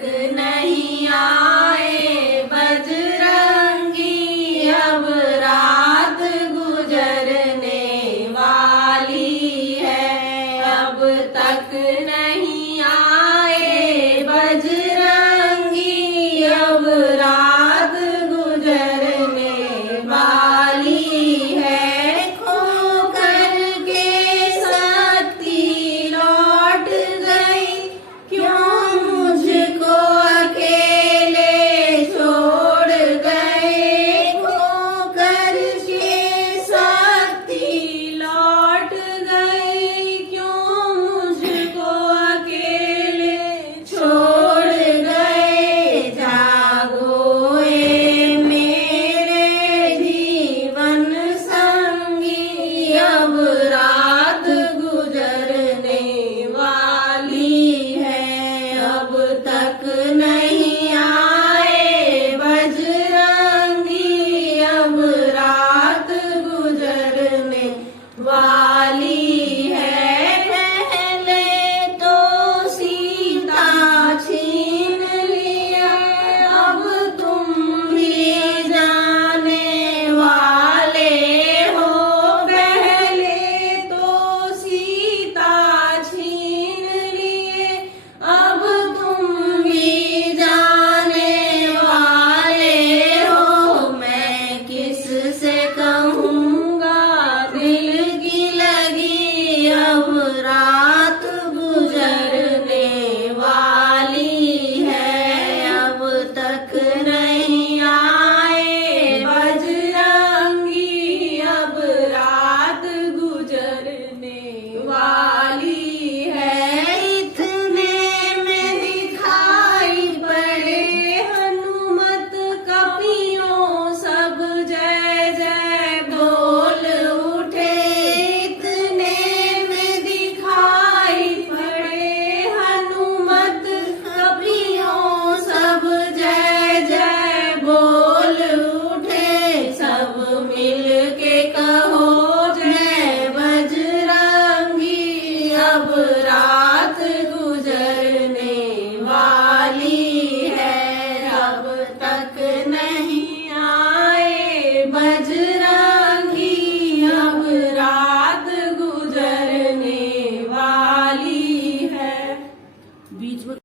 तक नहीं आए बजरंगी, अब रात गुजरने वाली है। अब तक नहीं आए बजरंगी, अब रात गुजरने वाली है। खो करके शक्ति लौट गई, क्यों मुझको अकेले छोड़ गए। खो करके शक्ति लौट गई, क्यों मुझको अकेले छोड़ गए। जागो ए मेरे जीवन संगी, अब रात गुजरने वाली है। अब तक